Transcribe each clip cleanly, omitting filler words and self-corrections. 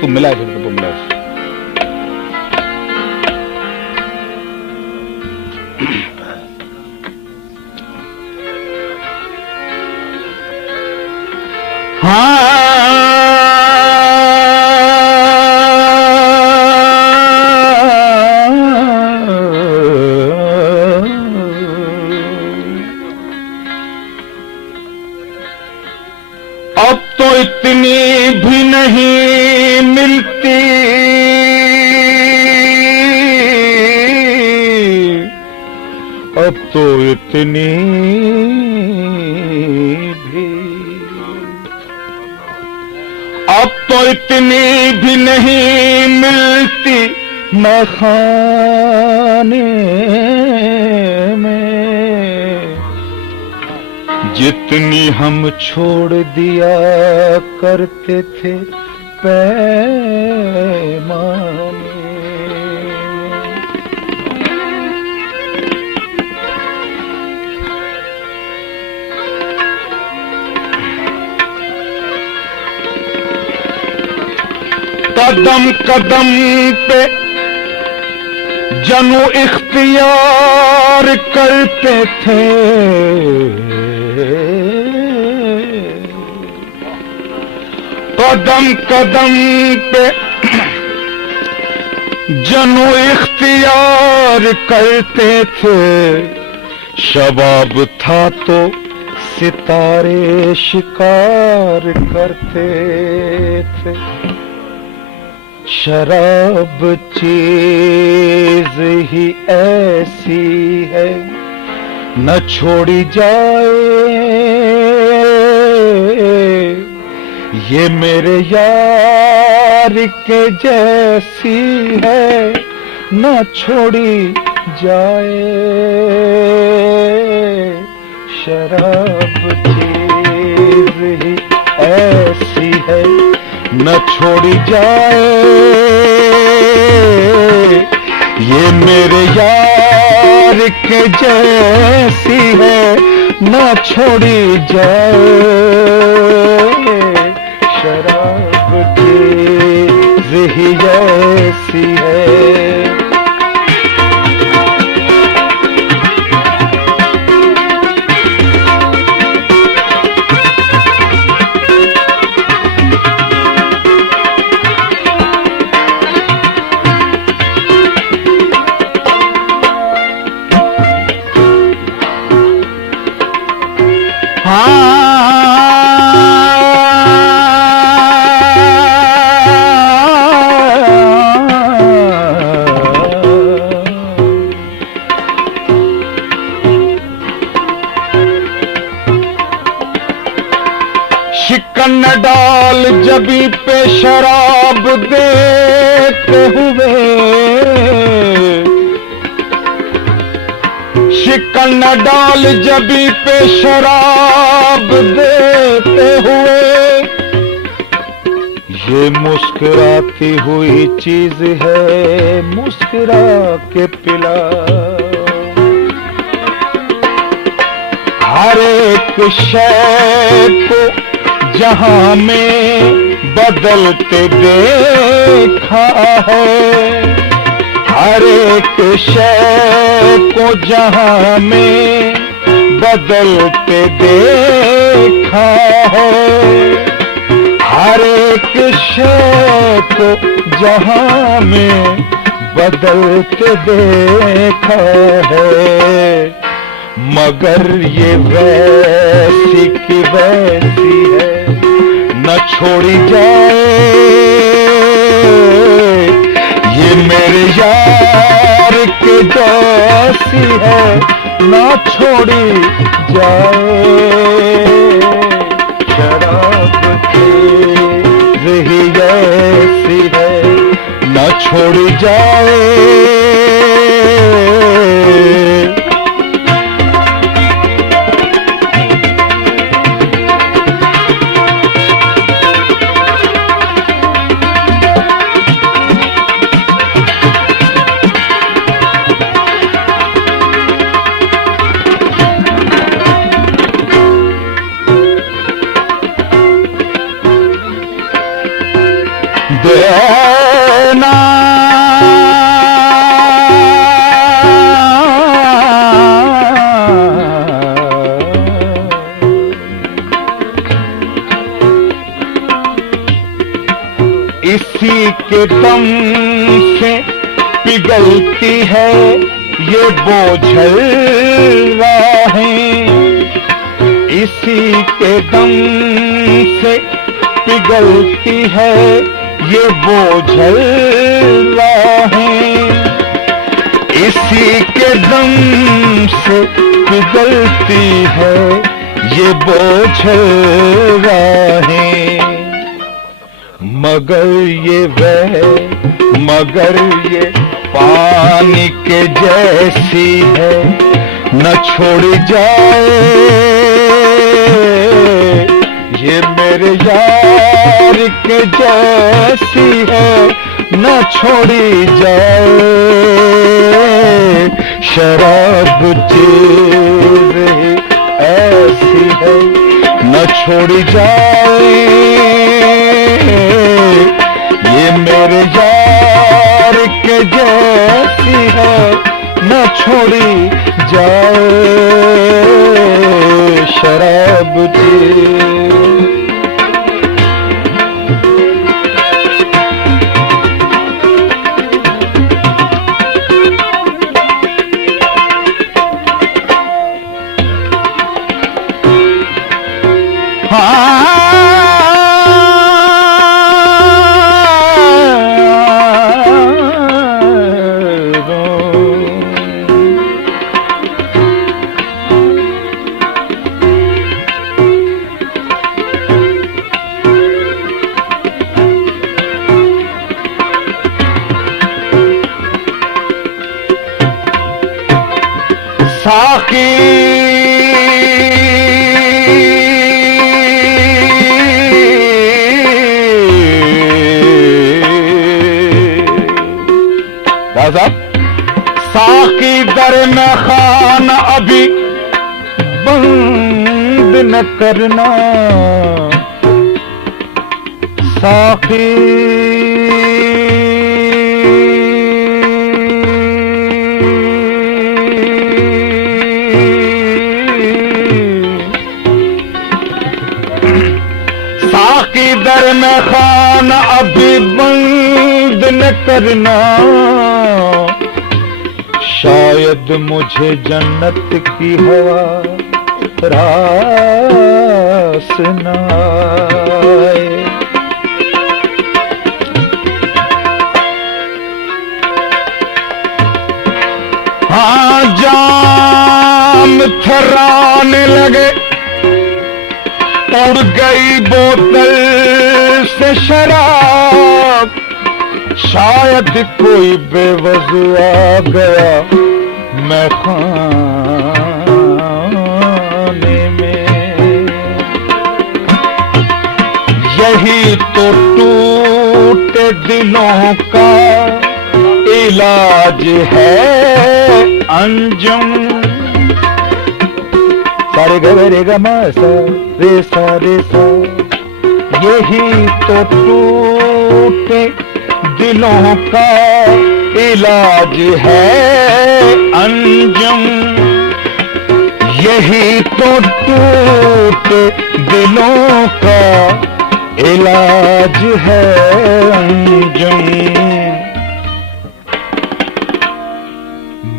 तू मिला है, तो मिला है। अब तो इतनी भी नहीं मिलती, अब तो इतनी भी, अब तो इतनी भी नहीं मिलती मैं खाने में, जितनी हम छोड़ दिया करते थे पैमाने। कदम कदम पे जनू इख्तियार करते थे, कदम कदम पे जनू इख्तियार करते थे, शबाब था तो सितारे शिकार करते थे। शराब चीज ही ऐसी है न छोड़ी जाए, ये मेरे यार के जैसी है न छोड़ी जाए। शराब चीज ही ऐसी है न छोड़ी जाए, ये मेरे यार के जैसी है न छोड़ी जाए। शराब चीज ही ऐसी है। शिकन डाल जबी पे शराब देते हुए, शिकन डाल जबी पे शराब देते हुए, ये मुस्कुराती हुई चीज है मुस्कुरा के पिला। हर एक शय को जहां में बदलते देखा है, हर एक शय को जहां में बदलते देखा है, हर एक शय को जहां में बदलते देखा है। मगर ये वैसी की वैसी है न छोड़ी जाए, ये मेरे यार के जैसी है न छोड़ी जाए। शराब चीज ही ऐसी है न छोड़ी जाए। देना। इसी के दम से पिघलती है ये बोझल राहें, इसी के दम से पिघलती है ये बोझल राहें, इसी के दम से पिघलती है ये बोझल राहें। मगर ये पानी के जैसी है, न छोड़ जाए ये मेरे यार के जैसी है, न छोड़ी जाए। शराब चीज़ ऐसी है, न छोड़ी जाए ये मेरे यार के जैसी है, न छोड़ी जाए। शराब साकी साहब, साकी दर में खाना अभी बंद न करना। साकी दर में खाना अभी बंद न करना। शायद मुझे जन्नत की हवा रास न आए। हाँ जाम थर्राने लगे, उड़ गई बोतल से शराब। शायद कोई बेवजू आ गया मैं खाने में। यही तो टूटे दिलों का इलाज है अंजुम। सारे ग रे ग म सा रे सा, यही तो टूटे दिलों का इलाज है अंजुम। यही तो टूटे दिलों का इलाज है अंजुम।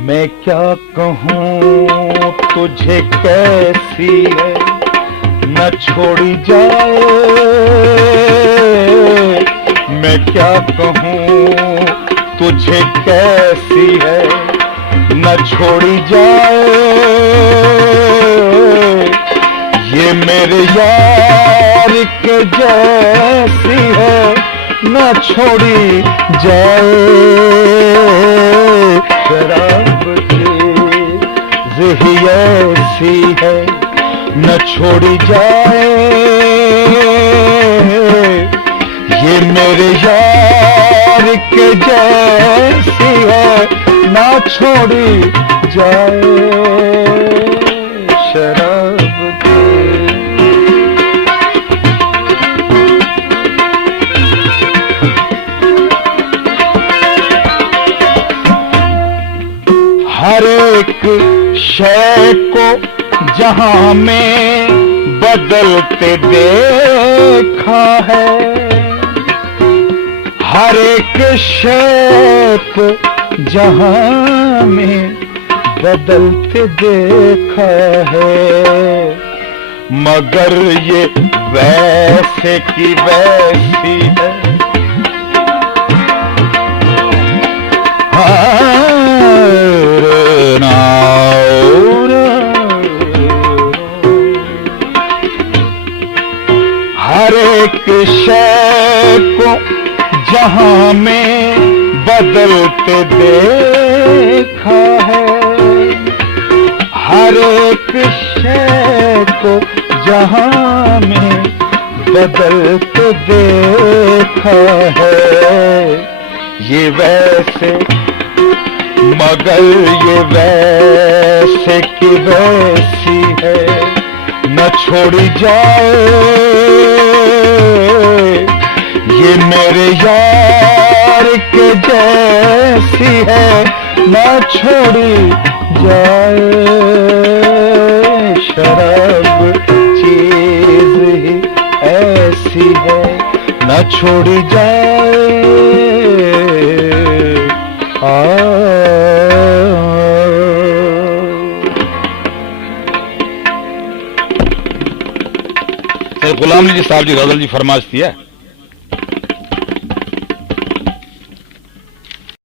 मैं क्या कहूँ तुझे कैसी है, न छोड़ी जाए। मैं क्या कहूँ तुझे कैसी है, न छोड़ी जाए ये मेरे यार के जैसी है, न छोड़ी जाए। शराब ही ऐसी है, न छोड़ी जाए ये मेरे यार के जैसी है, न छोड़ी जाए। शराब हर एक शय को जहां में बदलते देखा है, हर एक शय को जहां में बदलते देखा है, मगर ये वैसे की वैसी है। हर एक शय को जहां में बदलते देखा है, हर एक शय को जहां में बदलते देखा है, ये वैसे मगर ये वैसे की वैसी है, न छोड़ी जाए ये मेरे यार के जैसी है, न छोड़ी जाए शराब चीज ही ऐसी है, न छोड़ी जाए गुलाम अली साहब जी गजल जी फरमाइश थी है।